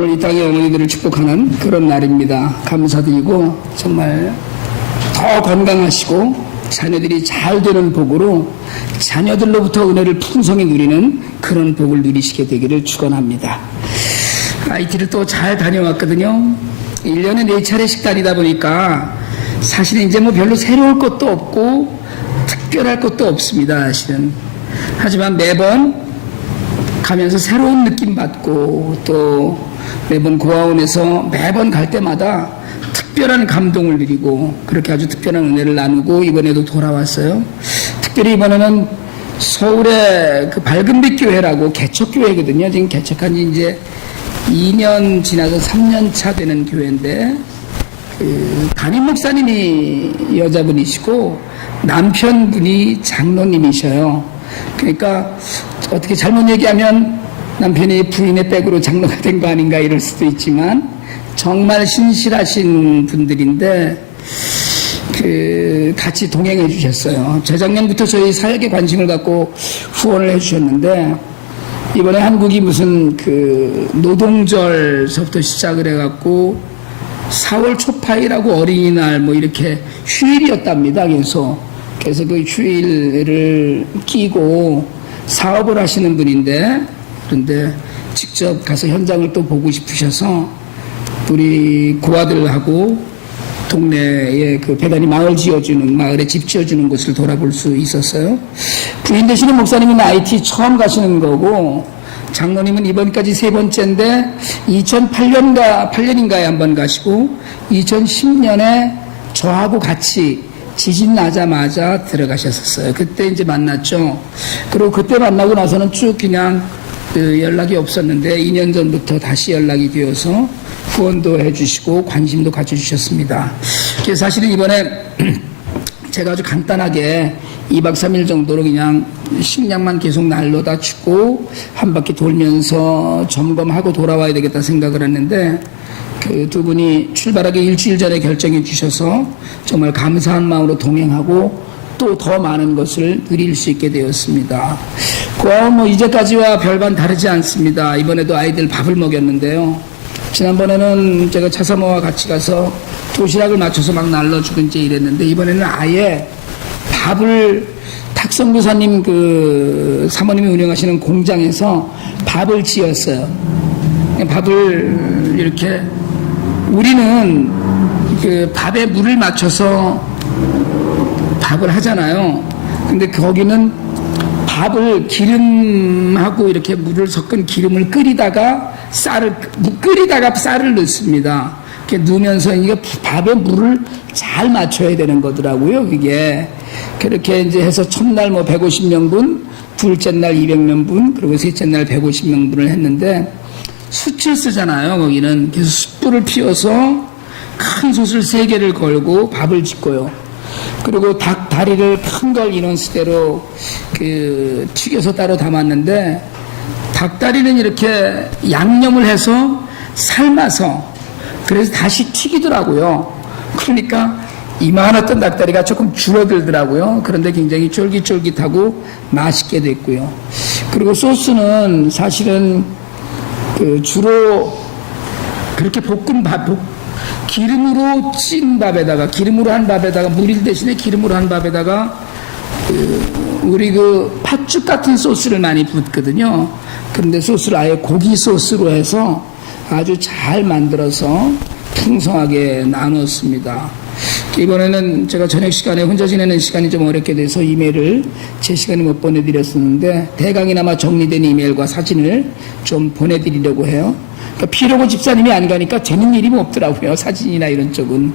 오늘 이 땅의 어머니들을 축복하는 그런 날입니다. 감사드리고 정말 더 건강하시고 자녀들이 잘 되는 복으로 자녀들로부터 은혜를 풍성히 누리는 그런 복을 누리시게 되기를 축원합니다. IT를 또 잘 다녀왔거든요. 1년에 4차례씩 다니다 보니까 사실은 이제 뭐 별로 새로울 것도 없고 특별할 것도 없습니다. 사실은. 하지만 매번 가면서 새로운 느낌 받고 또 매번 고아원에서 매번 갈 때마다 특별한 감동을 누리고 그렇게 아주 특별한 은혜를 나누고 이번에도 돌아왔어요. 특별히 이번에는 서울의 그 밝은빛 교회라고 개척교회거든요. 지금 개척한 지 이제 2년 지나서 3년 차 되는 교회인데 그 담임 목사님이 여자분이시고 남편분이 장로님이셔요. 그러니까 어떻게 잘못 얘기하면 남편이 부인의 백으로 장로가 된 거 아닌가 이럴 수도 있지만 정말 신실하신 분들인데 같이 동행해 주셨어요. 재작년부터 저희 사역에 관심을 갖고 후원을 해 주셨는데 이번에 한국이 무슨 노동절서부터 시작을 해갖고 4월 초파일하고 어린이날 뭐 이렇게 휴일이었답니다. 그래서 그 휴일을 끼고 사업을 하시는 분인데 그런데 직접 가서 현장을 또 보고 싶으셔서 우리 고아들하고 동네에 그 배단이 마을에 집 지어주는 곳을 돌아볼 수 있었어요. 부인 되시는 목사님은 IT 처음 가시는 거고 장로님은 이번까지 3번째인데 2008년인가에 한 번 가시고 2010년에 저하고 같이 지진 나자마자 들어가셨었어요. 그때 이제 만났죠. 그리고 그때 만나고 나서는 쭉 그냥 연락이 없었는데 2년 전부터 다시 연락이 되어서 후원도 해주시고 관심도 가져주셨습니다. 그래서 사실은 이번에 제가 아주 간단하게 2박 3일 정도로 그냥 식량만 계속 날로다 주고 한 바퀴 돌면서 점검하고 돌아와야 되겠다 생각을 했는데 그 두 분이 출발하기 일주일 전에 결정해 주셔서 정말 감사한 마음으로 동행하고 또 더 많은 것을 누릴 수 있게 되었습니다. 고아원 뭐 이제까지와 별반 다르지 않습니다. 이번에도 아이들 밥을 먹였는데요. 지난번에는 제가 차사모와 같이 가서 도시락을 맞춰서 막 날려주고 이제 이랬는데 이번에는 아예 밥을 탁성교사님 사모님이 운영하시는 공장에서 밥을 지었어요. 밥을 이렇게 우리는 밥에 물을 맞춰서 밥을 하잖아요. 근데 거기는 밥을 기름하고 이렇게 물을 섞은 기름을 끓이다가 쌀을 넣습니다. 이렇게 넣으면서 이게 밥에 물을 잘 맞춰야 되는 거더라고요. 그게 그렇게 이제 해서 첫날 뭐 150명분, 둘째 날 200명분, 그리고 셋째 날 150명분을 했는데 숯을 쓰잖아요. 거기는 그래서 숯불을 피워서 큰 솥을 3개를 걸고 밥을 짓고요. 그리고 닭 다리를 큰 걸 인원수대로 튀겨서 따로 담았는데 닭다리는 이렇게 양념을 해서 삶아서 그래서 다시 튀기더라고요. 그러니까 이만했던 닭다리가 조금 줄어들더라고요. 그런데 굉장히 쫄깃쫄깃하고 맛있게 됐고요. 그리고 소스는 사실은 주로 그렇게 기름으로 찐 밥에다가 기름으로 한 밥에다가 물일 대신에 기름으로 한 밥에다가 우리 팥죽 같은 소스를 많이 붓거든요. 그런데 소스를 아예 고기 소스로 해서 아주 잘 만들어서 풍성하게 나눴습니다. 이번에는 제가 저녁 시간에 혼자 지내는 시간이 좀 어렵게 돼서 이메일을 제 시간에 못 보내드렸었는데 대강이나마 정리된 이메일과 사진을 좀 보내드리려고 해요. 그러니까 피로고 집사님이 안 가니까 되는 일이 뭐 없더라고요. 사진이나 이런 쪽은.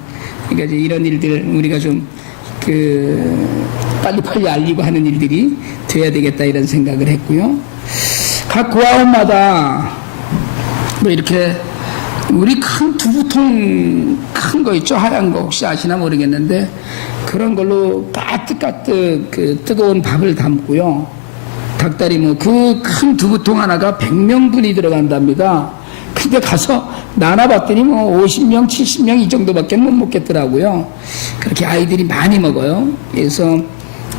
그러니까 이제 이런 일들 우리가 좀 빨리빨리 알리고 하는 일들이 돼야 되겠다 이런 생각을 했고요. 각 고아원마다 뭐 이렇게 우리 큰 두부통 큰 거 있죠? 하얀 거 혹시 아시나 모르겠는데 그런 걸로 가득가득 뜨거운 밥을 담고요. 닭다리 그 큰 두부통 하나가 100명분이 들어간답니다. 근데 가서 나눠봤더니 50명, 70명 이 정도밖에 못 먹겠더라고요. 그렇게 아이들이 많이 먹어요. 그래서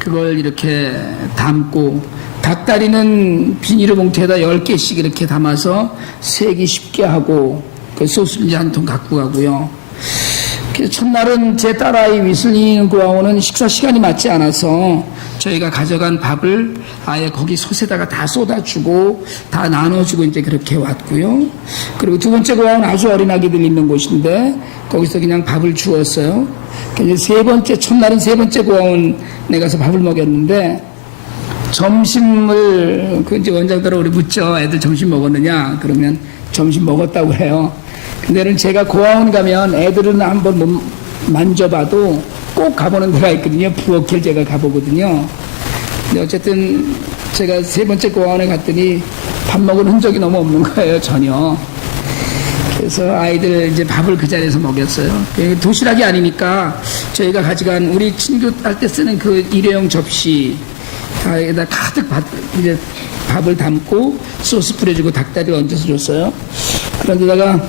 그걸 이렇게 담고 닭다리는 비닐을 봉투에다 10개씩 이렇게 담아서 세기 쉽게 하고 그 소스를 이제 한 통 갖고 가고요. 그래서 첫날은 제 딸아이 위슬링 고아오는 식사 시간이 맞지 않아서 저희가 가져간 밥을 아예 거기 솥에다가 다 쏟아주고 다 나눠주고 이제 그렇게 왔고요. 그리고 두 번째 고아오는 아주 어린 아기들 있는 곳인데 거기서 그냥 밥을 주었어요. 이제 첫날은 세 번째 고아원에 가서 밥을 먹였는데 점심을 이제 원장들은 우리 묻죠. 애들 점심 먹었느냐? 그러면 점심 먹었다고 해요. 근데는 제가 고아원 가면 애들은 한번 만져봐도 꼭 가보는 데가 있거든요. 부엌길 제가 가보거든요. 근데 어쨌든 제가 세 번째 고아원에 갔더니 밥 먹은 흔적이 너무 없는 거예요. 전혀. 그래서 아이들 이제 밥을 그 자리에서 먹였어요. 도시락이 아니니까 저희가 가져간 우리 친구 할 때 쓰는 그 일회용 접시 에다 가득 이제 밥을 담고 소스 뿌려주고 닭다리를 얹어서 줬어요. 그런데다가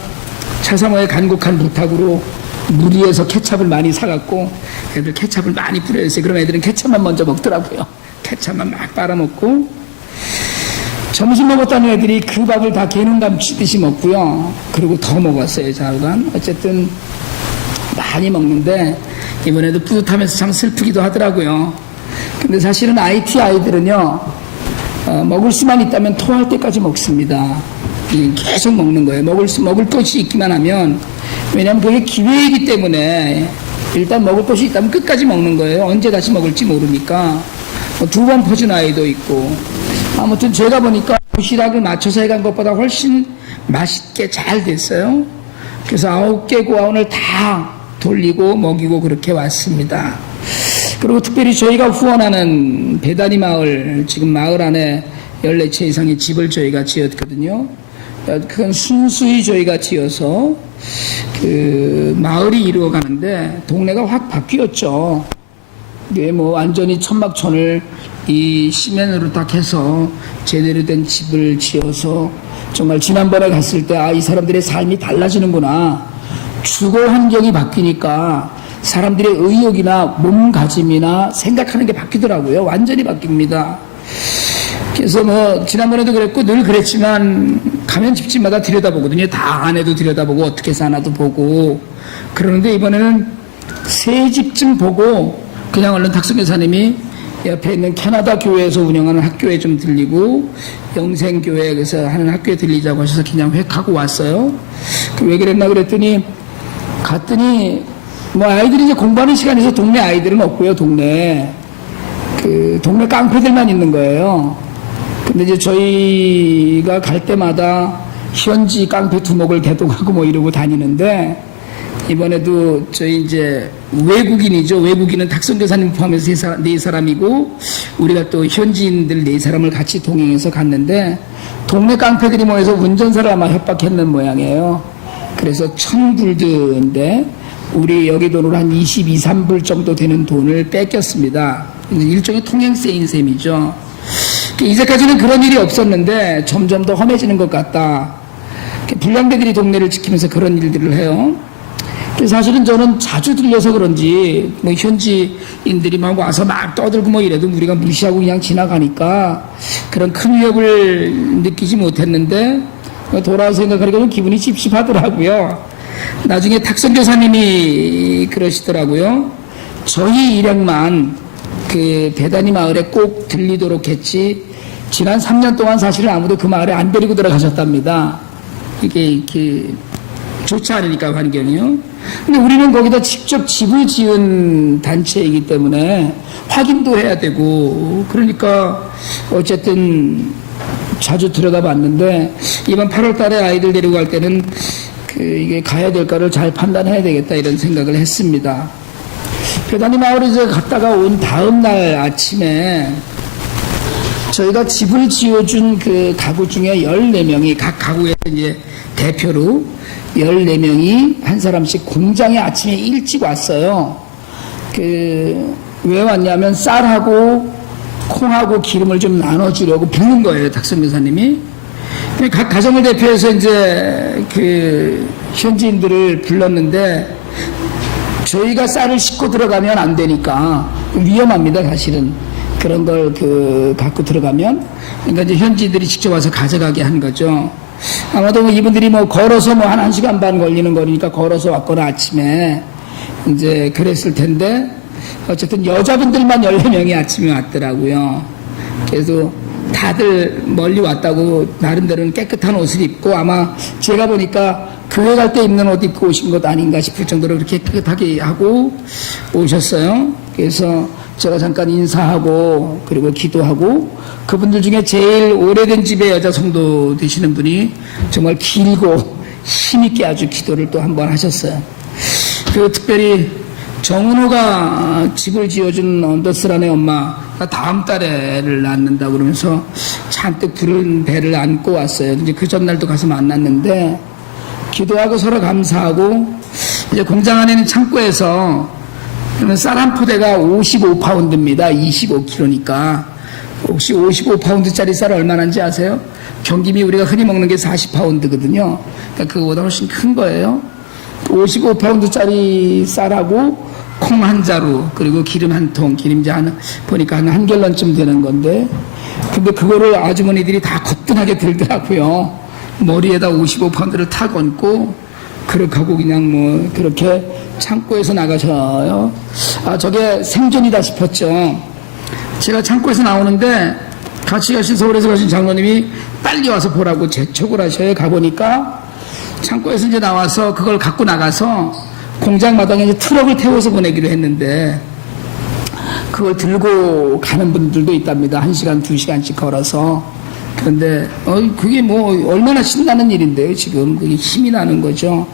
차사모의 간곡한 부탁으로 무리해서 케찹을 많이 사갖고 애들 케찹을 많이 뿌려줬어요. 그럼 애들은 케찹만 먼저 먹더라고요. 케찹만 막 빨아먹고 점심 먹었다는 애들이 그 밥을 다 개눈 감치듯이 먹고요. 그리고 더 먹었어요. 좌우간. 어쨌든 많이 먹는데 이번에도 뿌듯하면서 참 슬프기도 하더라고요. 근데 사실은 IT 아이들은요, 먹을 수만 있다면 토할 때까지 먹습니다. 계속 먹는 거예요. 먹을 것이 있기만 하면, 왜냐하면 그게 기회이기 때문에 일단 먹을 것이 있다면 끝까지 먹는 거예요. 언제 다시 먹을지 모르니까. 두 번 퍼준 아이도 있고. 아무튼 제가 보니까 도시락을 맞춰서 해간 것보다 훨씬 맛있게 잘 됐어요. 그래서 9개 고아원을 다 돌리고 먹이고 그렇게 왔습니다. 그리고 특별히 저희가 후원하는 배다니 마을, 지금 마을 안에 14채 이상의 집을 저희가 지었거든요. 그건 순수히 저희가 지어서 그 마을이 이루어가는데 동네가 확 바뀌었죠. 이게 뭐 완전히 천막천을 이 시멘으로 딱 해서 제대로 된 집을 지어서 정말 지난번에 갔을 때 이 사람들의 삶이 달라지는구나. 주거 환경이 바뀌니까 사람들의 의욕이나 몸가짐이나 생각하는 게 바뀌더라고요. 완전히 바뀝니다. 그래서 뭐 지난번에도 그랬고 늘 그랬지만 가면 집집마다 들여다보거든요. 다 안에도 들여다보고 어떻게 사나도 보고 그러는데 이번에는 세 집쯤 보고 그냥 얼른 탁승교사님이 옆에 있는 캐나다 교회에서 운영하는 학교에 좀 들리고 영생교회에서 하는 학교에 들리자고 하셔서 그냥 획하고 왔어요. 왜 그랬나 그랬더니 갔더니 뭐 아이들이 이제 공부하는 시간에서 동네 아이들은 없고요. 동네 깡패들만 있는 거예요. 근데 이제 저희가 갈 때마다 현지 깡패 두목을 개동하고 뭐 이러고 다니는데 이번에도 저희 이제 외국인이죠. 외국인은 탁성교사님 포함해서 네 사람이고 우리가 또 현지인들 4사람을 같이 동행해서 갔는데 동네 깡패들이 모여서 운전사를 아마 협박했는 모양이에요. 그래서 1,000불드인데 우리 여기 돈으로 한 22, 3불 정도 되는 돈을 뺏겼습니다. 일종의 통행세인 셈이죠. 이제까지는 그런 일이 없었는데 점점 더 험해지는 것 같다. 불량배들이 동네를 지키면서 그런 일들을 해요. 사실은 저는 자주 들려서 그런지 뭐 현지인들이 막 와서 막 떠들고 뭐 이래도 우리가 무시하고 그냥 지나가니까 그런 큰 위협을 느끼지 못했는데 돌아와서 생각하니까 좀 기분이 찝찝하더라고요. 나중에 탁성교사님이 그러시더라고요. 저희 일행만 그 배다니 마을에 꼭 들리도록 했지 지난 3년 동안 사실은 아무도 그 마을에 안 데리고 들어가셨답니다. 이게 이렇게 좋지 않으니까 환경이요. 근데 우리는 거기다 직접 집을 지은 단체이기 때문에 확인도 해야 되고 그러니까 어쨌든 자주 들여다 봤는데 이번 8월 달에 아이들 데리고 갈 때는 이게 가야 될까를 잘 판단해야 되겠다 이런 생각을 했습니다. 배다니 마을에 이제 갔다가 온 다음 날 아침에 저희가 집을 지어준 그 가구 중에 14명이 각 가구에서 이제 대표로 14명이 한 사람씩 공장에 아침에 일찍 왔어요. 왜 왔냐면 쌀하고 콩하고 기름을 좀 나눠주려고 부른 거예요, 탁성교사님이. 각 가정을 대표해서 이제 현지인들을 불렀는데 저희가 쌀을 싣고 들어가면 안 되니까 위험합니다, 사실은. 그런 걸 갖고 들어가면, 그러니까 이제 현지인들이 직접 와서 가져가게 한 거죠. 아마도 뭐 이분들이 뭐 걸어서 뭐 한 1시간 반 걸리는 거니까 걸어서 왔거나 아침에 이제 그랬을 텐데, 어쨌든 여자분들만 14명이 아침에 왔더라고요. 그래서 다들 멀리 왔다고 나름대로는 깨끗한 옷을 입고, 아마 제가 보니까 교회 갈 때 입는 옷 입고 오신 것 아닌가 싶을 정도로 그렇게 깨끗하게 하고 오셨어요. 그래서 제가 잠깐 인사하고 그리고 기도하고, 그분들 중에 제일 오래된 집의 여자 성도 되시는 분이 정말 길고 힘있게 아주 기도를 또 한번 하셨어요. 그리고 특별히 정은호가 집을 지어준 언더스란의 엄마가 다음 달에 애를 낳는다고 그러면서 잔뜩 부른 배를 안고 왔어요. 이제 그 전날도 가서 만났는데, 기도하고 서로 감사하고, 이제 공장 안에 있는 창고에서 쌀 한 포대가 55파운드입니다. 25kg니까. 혹시 55파운드짜리 쌀 얼마나인지 아세요? 경김이 우리가 흔히 먹는 게 40파운드거든요. 그러니까 그거보다 훨씬 큰 거예요. 55파운드짜리 쌀하고 콩 한 자루, 그리고 기름 한 통, 기름제 보니까 한 갤런쯤 되는 건데, 근데 그거를 아주머니들이 다 거뜬하게 들더라고요. 머리에다 55파운드를 탁 얹고, 그렇게 그냥 뭐, 그렇게 창고에서 나가셔요. 저게 생존이다 싶었죠. 제가 창고에서 나오는데, 같이 가신 서울에서 가신 장로님이 빨리 와서 보라고 재촉을 하셔요. 가보니까, 창고에서 이제 나와서 그걸 갖고 나가서 공장 마당에 이제 트럭을 태워서 보내기로 했는데, 그걸 들고 가는 분들도 있답니다. 1시간, 2시간씩 걸어서. 그런데, 그게 뭐, 얼마나 신나는 일인데요, 지금. 그게 힘이 나는 거죠.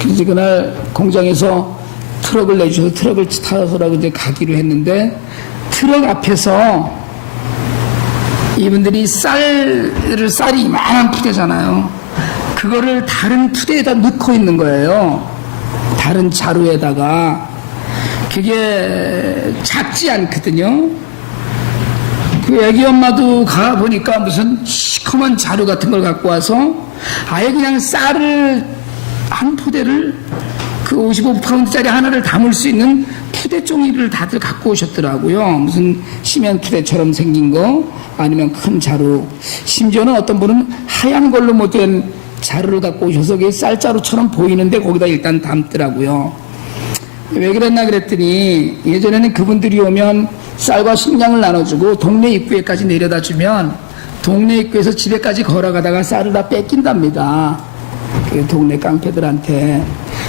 그래서 그날 공장에서 트럭을 내주셔서 트럭을 타서라고 이제 가기로 했는데, 트럭 앞에서 이분들이 쌀이 이만한 푸대잖아요. 그거를 다른 푸대에다 넣고 있는 거예요. 다른 자루에다가. 그게 작지 않거든요. 그 애기 엄마도 가보니까 무슨 시커먼 자루 같은 걸 갖고 와서 아예 그냥 쌀을 한 푸대를, 그 55파운드짜리 하나를 담을 수 있는 푸대 종이를 다들 갖고 오셨더라고요. 무슨 시멘 푸대처럼 생긴 거, 아니면 큰 자루, 심지어는 어떤 분은 하얀 걸로 못된 자루를 갖고 오셔서 그게 쌀자루처럼 보이는데 거기다 일단 담더라고요. 왜 그랬나 그랬더니, 예전에는 그분들이 오면 쌀과 식량을 나눠주고 동네 입구에까지 내려다 주면 동네 입구에서 집에까지 걸어가다가 쌀을 다 뺏긴답니다. 그 동네 깡패들한테.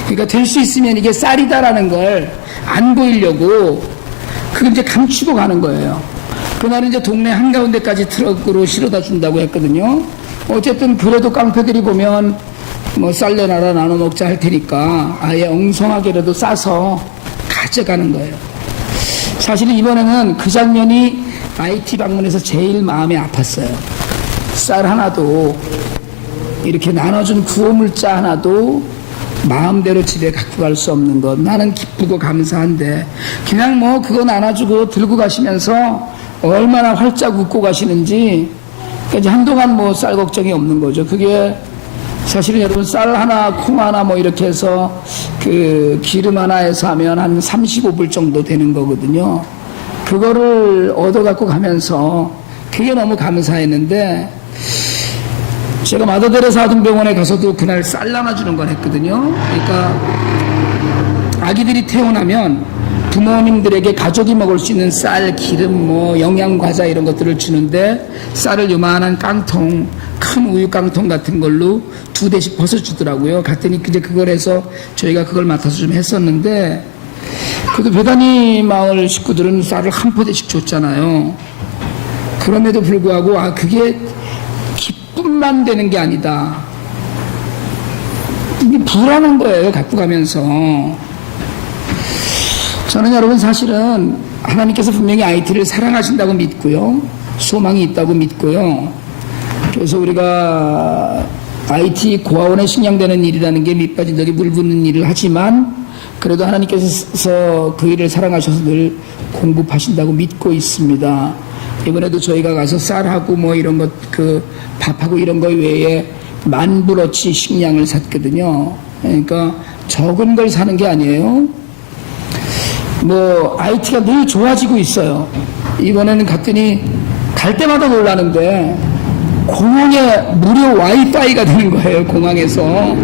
그러니까 될 수 있으면 이게 쌀이다라는 걸 안 보이려고 그걸 이제 감추고 가는 거예요. 그날은 이제 동네 한가운데까지 트럭으로 실어다 준다고 했거든요. 어쨌든 그래도 깡패들이 보면 뭐 쌀 내놔라 나눠 먹자 할 테니까 아예 엉성하게라도 싸서 가져가는 거예요. 사실은 이번에는 그 장면이 IT 방문에서 제일 마음이 아팠어요. 쌀 하나도, 이렇게 나눠준 구호물자 하나도 마음대로 집에 갖고 갈 수 없는 것. 나는 기쁘고 감사한데 그냥 뭐 그거 나눠주고 들고 가시면서 얼마나 활짝 웃고 가시는지, 그러니까 한동안 뭐 쌀 걱정이 없는 거죠. 그게 사실은 여러분 쌀 하나, 콩 하나 뭐 이렇게 해서 그 기름 하나에서 하면 한 35불 정도 되는 거거든요. 그거를 얻어 갖고 가면서 그게 너무 감사했는데, 제가 마더데레사 아동병원에 가서도 그날 쌀 나눠주는 걸 했거든요. 그러니까 아기들이 태어나면 부모님들에게 가족이 먹을 수 있는 쌀, 기름, 뭐 영양과자 이런 것들을 주는데, 쌀을 요만한 깡통, 큰 우유 깡통 같은 걸로 2대씩 벗어주더라고요. 갔더니 이제 그걸 해서 저희가 그걸 맡아서 좀 했었는데, 그래도 배단위 마을 식구들은 쌀을 한 포대씩 줬잖아요. 그럼에도 불구하고 그게 기쁨만 되는 게 아니다. 이게 불안한 거예요, 갖고 가면서. 저는 여러분 사실은 하나님께서 분명히 IT를 사랑하신다고 믿고요. 소망이 있다고 믿고요. 그래서 우리가 IT 고아원에 식량되는 일이라는 게 밑빠진 덕에 물 붓는 일을 하지만, 그래도 하나님께서 그 일을 사랑하셔서 늘 공급하신다고 믿고 있습니다. 이번에도 저희가 가서 쌀하고 뭐 이런 것, 그 밥하고 이런 거 외에 10,000불어치 식량을 샀거든요. 그러니까 적은 걸 사는 게 아니에요. 뭐 IT가 늘 좋아지고 있어요. 이번에는 갔더니 갈 때마다 놀라는데 공항에 무료 와이파이가 되는 거예요. 공항에서.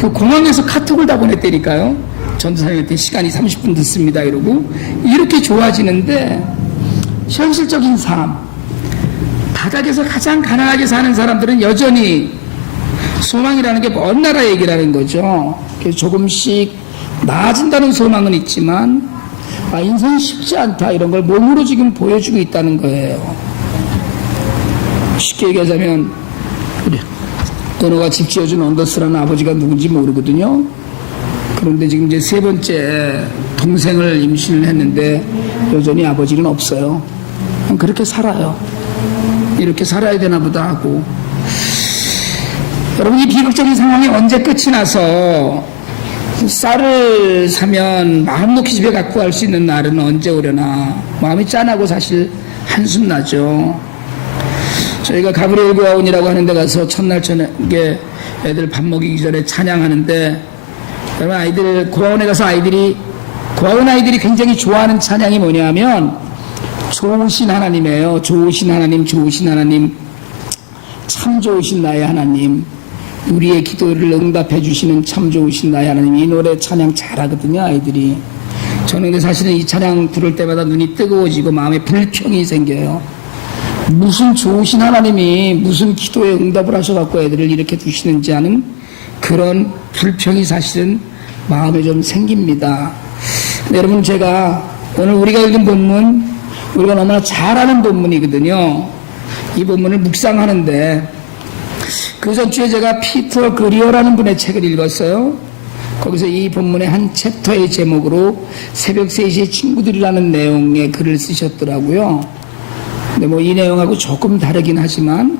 그 공항에서 카톡을 다 보냈다니까요. 전도사님한테 시간이 30분 듣습니다 이러고. 이렇게 좋아지는데 현실적인 삶, 바닥에서 가장 가난하게 사는 사람들은 여전히 소망이라는 게 먼 나라 얘기라는 거죠. 그래서 조금씩 나아진다는 소망은 있지만 인생이 쉽지 않다 이런 걸 몸으로 지금 보여주고 있다는 거예요. 쉽게 얘기하자면 은호가 집 지어준 언더스라는 아버지가 누군지 모르거든요. 그런데 지금 이제 세 번째 동생을 임신을 했는데 여전히 아버지는 없어요. 그렇게 살아요. 이렇게 살아야 되나 보다 하고. 여러분, 이 비극적인 상황이 언제 끝이 나서 쌀을 사면 마음 놓기 집에 갖고 갈 수 있는 날은 언제 오려나. 마음이 짠하고 사실 한숨 나죠. 저희가 가브리엘 고아원이라고 하는 데 가서 첫날 저녁에 애들 밥 먹이기 전에 찬양하는데, 여러분, 아이들 고아원에 가서 고아원 아이들이 굉장히 좋아하는 찬양이 뭐냐면 좋으신 하나님이에요. 좋으신 하나님, 좋으신 하나님, 참 좋으신 나의 하나님, 우리의 기도를 응답해 주시는 참 좋으신 나의 하나님. 이 노래 찬양 잘하거든요, 아이들이. 저는 근데 사실은 이 찬양 들을 때마다 눈이 뜨거워지고 마음에 불평이 생겨요. 무슨 좋으신 하나님이 무슨 기도에 응답을 하셔갖고 애들을 이렇게 두시는지 하는 그런 불평이 사실은 마음에 좀 생깁니다. 근데 여러분, 제가 오늘 우리가 읽은 본문, 우리가 너무나 잘 아는 본문이거든요. 이 본문을 묵상하는데 그 전주에 제가 피터 그리어라는 분의 책을 읽었어요. 거기서 이 본문의 한 챕터의 제목으로 새벽 3시에 친구들이라는 내용의 글을 쓰셨더라고요. 근데 뭐 이 내용하고 조금 다르긴 하지만,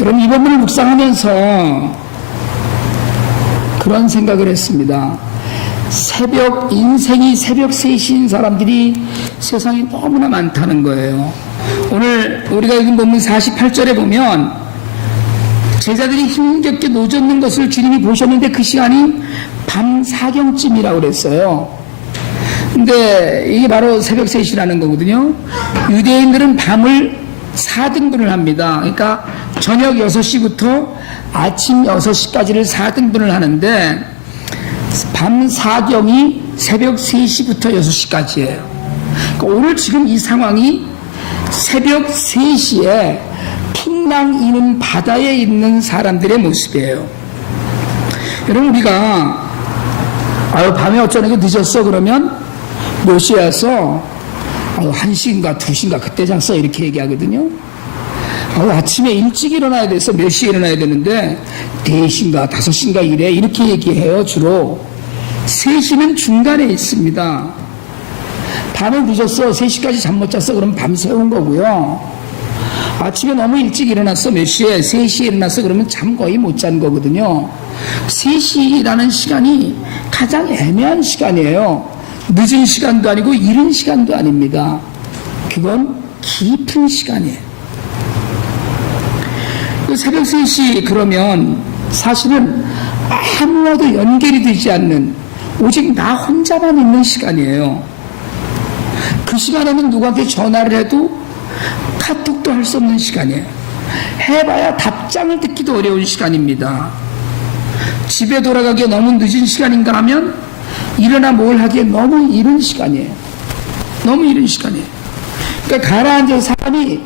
여러분, 이 본문을 묵상하면서 그런 생각을 했습니다. 인생이 새벽 3시인 사람들이 세상에 너무나 많다는 거예요. 오늘 우리가 읽은 본문 48절에 보면 제자들이 힘겹게 노젓는 것을 주님이 보셨는데 그 시간이 밤 4경쯤이라고 그랬어요. 근데 이게 바로 새벽 3시라는 거거든요. 유대인들은 밤을 4등분을 합니다. 그러니까 저녁 6시부터 아침 6시까지를 4등분을 하는데 밤 4경이 새벽 3시부터 6시까지예요. 그러니까 오늘 지금 이 상황이 새벽 3시에 풍랑 이는 바다에 있는 사람들의 모습이에요. 여러분, 우리가 밤에 어쩌니까 늦었어 그러면 몇 시에 왔어? 1시인가 2시인가 그때 잤어 이렇게 얘기하거든요. 아침에 일찍 일어나야 돼서 몇 시에 일어나야 되는데 4시인가 5시인가 이래 이렇게 얘기해요. 주로 3시는 중간에 있습니다. 밤에 늦었어 3시까지 잠 못 잤어 그러면 밤 새운 거고요. 아침에 너무 일찍 일어났어 몇 시에 3시에 일어났어 그러면 잠 거의 못 잔 거거든요. 3시라는 시간이 가장 애매한 시간이에요. 늦은 시간도 아니고 이른 시간도 아닙니다. 그건 깊은 시간이에요. 새벽 3시 그러면 사실은 아무와도 연결이 되지 않는 오직 나 혼자만 있는 시간이에요. 그 시간에는 누구한테 전화를 해도 카톡도 할 수 없는 시간이에요. 해봐야 답장을 듣기도 어려운 시간입니다. 집에 돌아가기에 너무 늦은 시간인가 하면 일어나 뭘 하기에 너무 이른 시간이에요. 너무 이른 시간이에요. 그러니까 가라앉은 사람이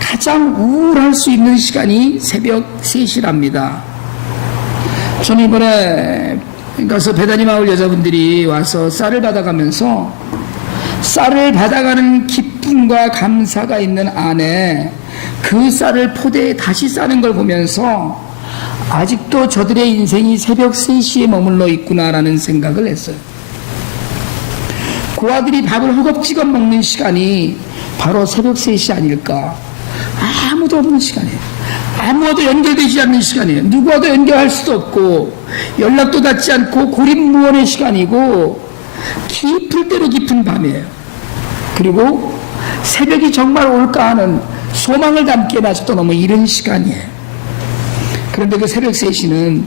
가장 우울할 수 있는 시간이 새벽 3시랍니다. 저는 이번에 가서 베다니 마을 여자분들이 와서 쌀을 받아가면서 쌀을 받아가는 기쁨과 감사가 있는 안에 그 쌀을 포대에 다시 싸는 걸 보면서 아직도 저들의 인생이 새벽 3시에 머물러 있구나라는 생각을 했어요. 고아들이 밥을 허겁지겁 먹는 시간이 바로 새벽 3시 아닐까. 아무도 없는 시간이에요. 아무와도 연결되지 않는 시간이에요. 누구와도 연결할 수도 없고 연락도 닿지 않고 고립무원의 시간이고 깊을 대로 깊은 밤이에요. 그리고 새벽이 정말 올까 하는 소망을 담기엔 아직도 너무 이른 시간이에요. 그런데 그 새벽 3시는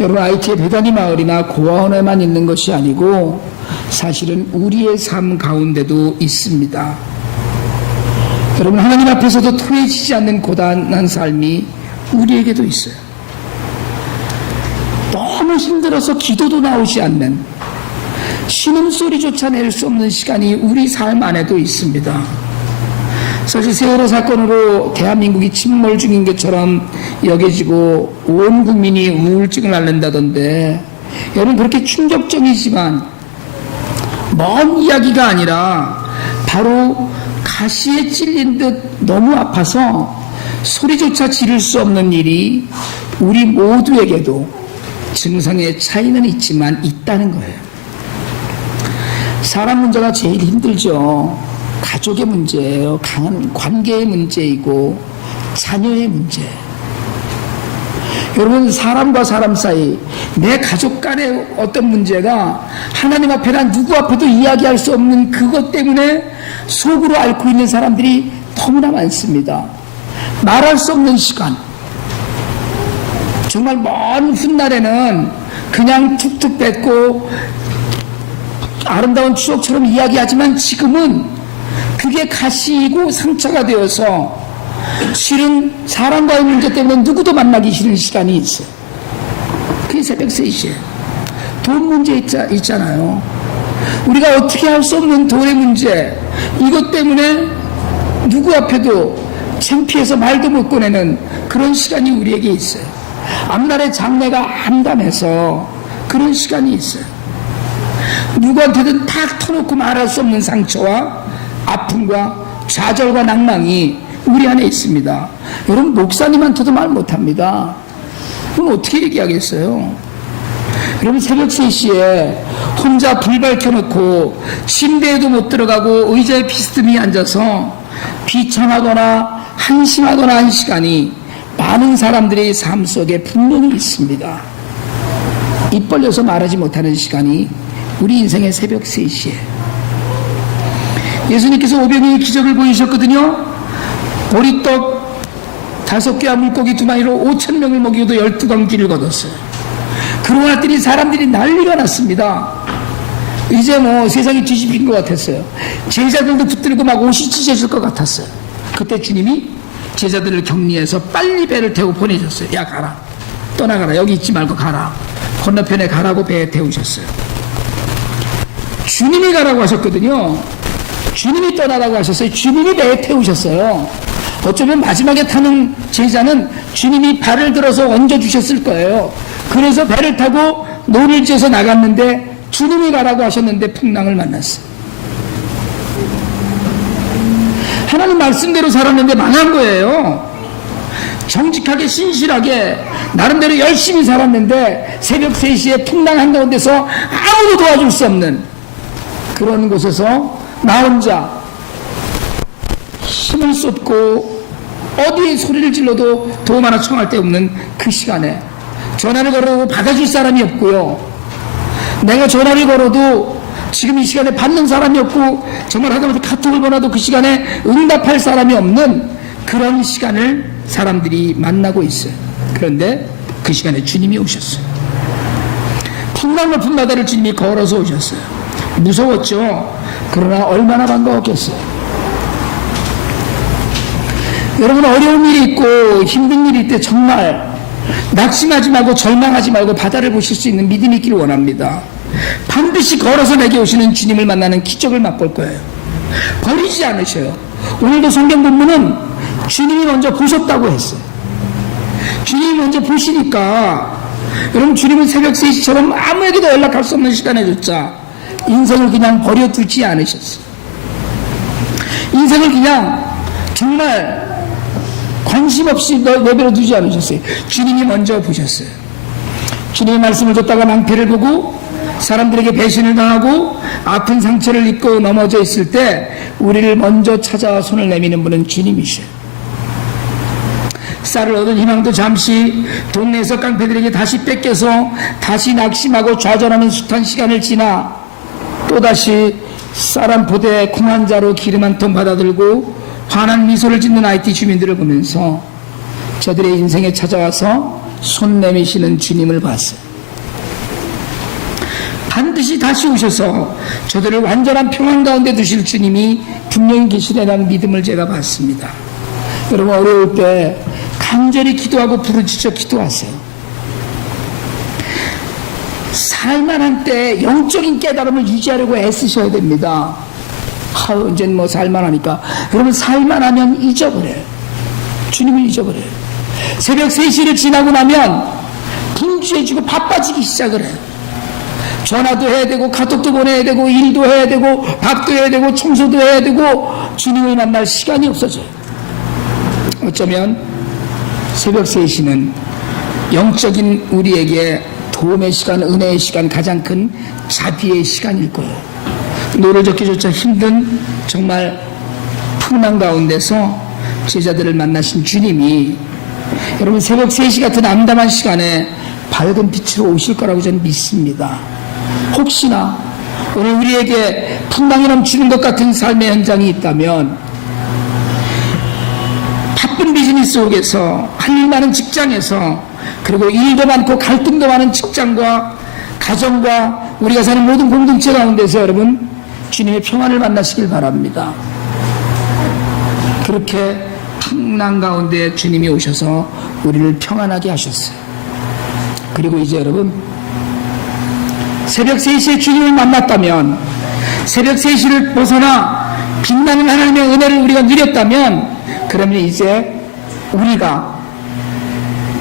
여러분 IT의 베다니 마을이나 고아원에만 있는 것이 아니고 사실은 우리의 삶 가운데도 있습니다. 여러분, 하나님 앞에서도 토해지지 않는 고단한 삶이 우리에게도 있어요. 너무 힘들어서 기도도 나오지 않는, 신음소리조차 낼 수 없는 시간이 우리 삶 안에도 있습니다. 사실 세월호 사건으로 대한민국이 침몰 중인 것처럼 여겨지고 온 국민이 우울증을 앓는다던데, 여러분, 그렇게 충격적이지만 먼 이야기가 아니라 바로 가시에 찔린 듯 너무 아파서 소리조차 지를 수 없는 일이 우리 모두에게도 증상의 차이는 있지만 있다는 거예요. 사람 문제가 제일 힘들죠. 가족의 문제예요. 관계의 문제이고 자녀의 문제. 여러분, 사람과 사람 사이, 내 가족 간의 어떤 문제가 하나님 앞에나 누구 앞에도 이야기할 수 없는 그것 때문에 속으로 앓고 있는 사람들이 너무나 많습니다. 말할 수 없는 시간, 정말 먼 훗날에는 그냥 툭툭 뱉고 아름다운 추억처럼 이야기하지만 지금은 그게 가시이고 상처가 되어서 실은 사람과의 문제 때문에 누구도 만나기 싫은 시간이 있어요. 그게 새벽 3시에 돈 문제 있잖아요. 우리가 어떻게 할 수 없는 돈의 문제, 이것 때문에 누구 앞에도 창피해서 말도 못 꺼내는 그런 시간이 우리에게 있어요. 앞날의 장래가 암담해서 그런 시간이 있어요. 누구한테든 탁 터놓고 말할 수 없는 상처와 아픔과 좌절과 낭망이 우리 안에 있습니다. 여러분, 목사님한테도 말 못합니다. 그럼 어떻게 얘기하겠어요? 여러분, 새벽 3시에 혼자 불 밝혀놓고 침대에도 못 들어가고 의자에 비스듬히 앉아서 비참하거나 한심하거나 한 시간이 많은 사람들의 삶 속에 분명히 있습니다. 입 벌려서 말하지 못하는 시간이 우리 인생의 새벽 3시에. 예수님께서 오병이의 기적을 보이셨거든요. 보리떡 5개와 물고기 2마리로 5,000명을 먹이고도 12광기를 거뒀어요. 그러고 났더니 사람들이 난리가 났습니다. 이제 뭐 세상이 뒤집힌 것 같았어요. 제자들도 붙들고 막 옷이 찢어질 것 같았어요. 그때 주님이 제자들을 격리해서 빨리 배를 태우고 보내셨어요. 야, 가라, 떠나가라, 여기 있지 말고 가라, 건너편에 가라고 배에 태우셨어요. 주님이 가라고 하셨거든요. 주님이 떠나라고 하셨어요. 주님이 배에 태우셨어요. 어쩌면 마지막에 타는 제자는 주님이 발을 들어서 얹어주셨을 거예요. 그래서 배를 타고 노를 지어서 나갔는데 주님이 가라고 하셨는데 풍랑을 만났어요. 하나님 말씀대로 살았는데 망한 거예요. 정직하게 신실하게 나름대로 열심히 살았는데 새벽 3시에 풍랑 한가운데서 아무도 도와줄 수 없는 그런 곳에서 나 혼자 힘을 쏟고 어디에 소리를 질러도 도움 하나 청할 데 없는 그 시간에 전화를 걸어도 받아줄 사람이 없고요. 내가 전화를 걸어도 지금 이 시간에 받는 사람이 없고 정말 하다못해 카톡을 보내도 그 시간에 응답할 사람이 없는 그런 시간을 사람들이 만나고 있어요. 그런데 그 시간에 주님이 오셨어요. 풍랑 높은 바다를 주님이 걸어서 오셨어요. 무서웠죠. 그러나 얼마나 반가웠겠어요. 여러분, 어려운 일이 있고 힘든 일이 있을 때 정말 낙심하지 말고 절망하지 말고 바다를 보실 수 있는 믿음이 있기를 원합니다. 반드시 걸어서 내게 오시는 주님을 만나는 기적을 맛볼 거예요. 버리지 않으셔요. 오늘도 성경 본문은 주님이 먼저 보셨다고 했어요. 주님이 먼저 보시니까 여러분, 주님은 새벽 3시처럼 아무에게도 연락할 수 없는 시간에 조차 인생을 그냥 버려두지 않으셨어요. 인생을 그냥 정말 관심 없이 내버려 두지 않으셨어요. 주님이 먼저 보셨어요. 주님의 말씀을 듣다가 낭패를 보고 사람들에게 배신을 당하고 아픈 상처를 입고 넘어져 있을 때 우리를 먼저 찾아와 손을 내미는 분은 주님이셔요. 쌀을 얻은 희망도 잠시 동네에서 깡패들에게 다시 뺏겨서 다시 낙심하고 좌절하는 숱한 시간을 지나 또다시 쌀 한 포대에 콩 한 자루 기름 한 통 받아들고 환한 미소를 짓는 IT 주민들을 보면서 저들의 인생에 찾아와서 손 내미시는 주님을 봤어요. 반드시 다시 오셔서 저들을 완전한 평안 가운데 두실 주님이 분명히 계시다는 믿음을 제가 받습니다. 여러분, 어려울 때 간절히 기도하고 부르짖어 기도하세요. 살만한 때 영적인 깨달음을 유지하려고 애쓰셔야 됩니다. 이제는 뭐 살만하니까. 그러면 살만하면 잊어버려요. 주님을 잊어버려요. 새벽 3시를 지나고 나면 분주해지고 바빠지기 시작을 해요. 전화도 해야 되고 카톡도 보내야 되고 일도 해야 되고 밥도 해야 되고 청소도 해야 되고 주님을 만날 시간이 없어져요. 어쩌면 새벽 3시는 영적인 우리에게 도움의 시간, 은혜의 시간, 가장 큰 자비의 시간일 거예요. 노를 적기조차 힘든 정말 풍랑 가운데서 제자들을 만나신 주님이 여러분 새벽 3시 같은 암담한 시간에 밝은 빛으로 오실 거라고 저는 믿습니다. 혹시나 오늘 우리에게 풍랑이 넘치는 것 같은 삶의 현장이 있다면 바쁜 비즈니스 속에서 할 일 많은 직장에서 그리고 일도 많고 갈등도 많은 직장과 가정과 우리가 사는 모든 공동체 가운데서 여러분 주님의 평안을 만나시길 바랍니다. 그렇게 풍랑 가운데 주님이 오셔서 우리를 평안하게 하셨어요. 그리고 이제 여러분 새벽 3시에 주님을 만났다면 새벽 3시를 벗어나 빛나는 하나님의 은혜를 우리가 누렸다면 그러면 이제 우리가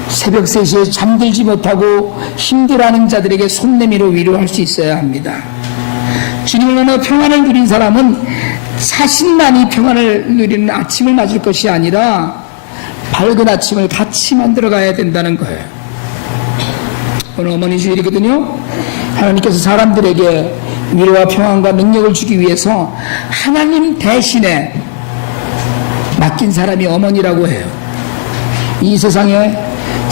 새벽 3시에 잠들지 못하고 힘들어하는 자들에게 손 내밀어 위로할 수 있어야 합니다. 주님을 만나 평안을 누린 사람은 자신만이 평안을 누리는 아침을 맞을 것이 아니라 밝은 아침을 같이 만들어 가야 된다는 거예요. 오늘 어머니 주일이거든요. 하나님께서 사람들에게 위로와 평안과 능력을 주기 위해서 하나님 대신에 맡긴 사람이 어머니라고 해요. 이 세상에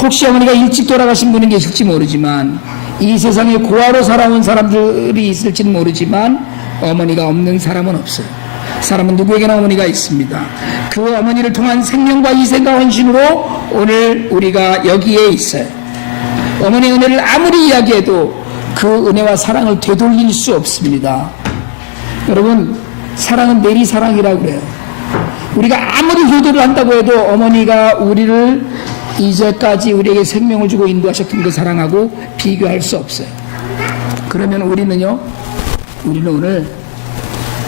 혹시 어머니가 일찍 돌아가신 분이 계실지 모르지만 이 세상에 고아로 살아온 사람들이 있을지는 모르지만 어머니가 없는 사람은 없어요. 사람은 누구에게나 어머니가 있습니다. 그 어머니를 통한 생명과 희생과 헌신으로 오늘 우리가 여기에 있어요. 어머니의 은혜를 아무리 이야기해도 그 은혜와 사랑을 되돌릴 수 없습니다. 여러분, 사랑은 내리사랑이라고 그래요. 우리가 아무리 효도를 한다고 해도 어머니가 우리를 이제까지 우리에게 생명을 주고 인도하셨던 그 사랑하고 비교할 수 없어요. 그러면 우리는 오늘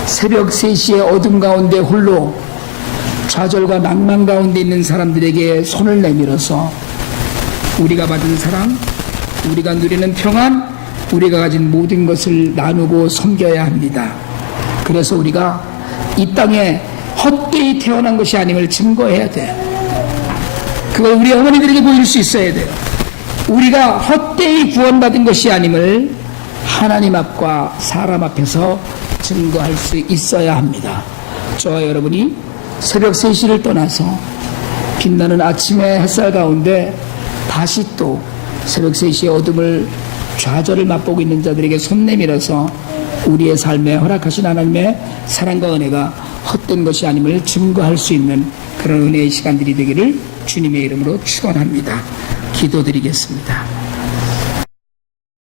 새벽 3시에 어둠 가운데 홀로 좌절과 낭만 가운데 있는 사람들에게 손을 내밀어서 우리가 받은 사랑, 우리가 누리는 평안, 우리가 가진 모든 것을 나누고 섬겨야 합니다. 그래서 우리가 이 땅에 헛되이 태어난 것이 아님을 증거해야 돼요. 그걸 우리 어머니들에게 보일 수 있어야 돼요. 우리가 헛되이 구원받은 것이 아님을 하나님 앞과 사람 앞에서 증거할 수 있어야 합니다. 저와 여러분이 새벽 3시를 떠나서 빛나는 아침의 햇살 가운데 다시 또 새벽 3시의 어둠을 좌절을 맛보고 있는 자들에게 손 내밀어서 우리의 삶에 허락하신 하나님의 사랑과 은혜가 헛된 것이 아님을 증거할 수 있는 그런 은혜의 시간들이 되기를 주님의 이름으로 축원합니다. 기도드리겠습니다.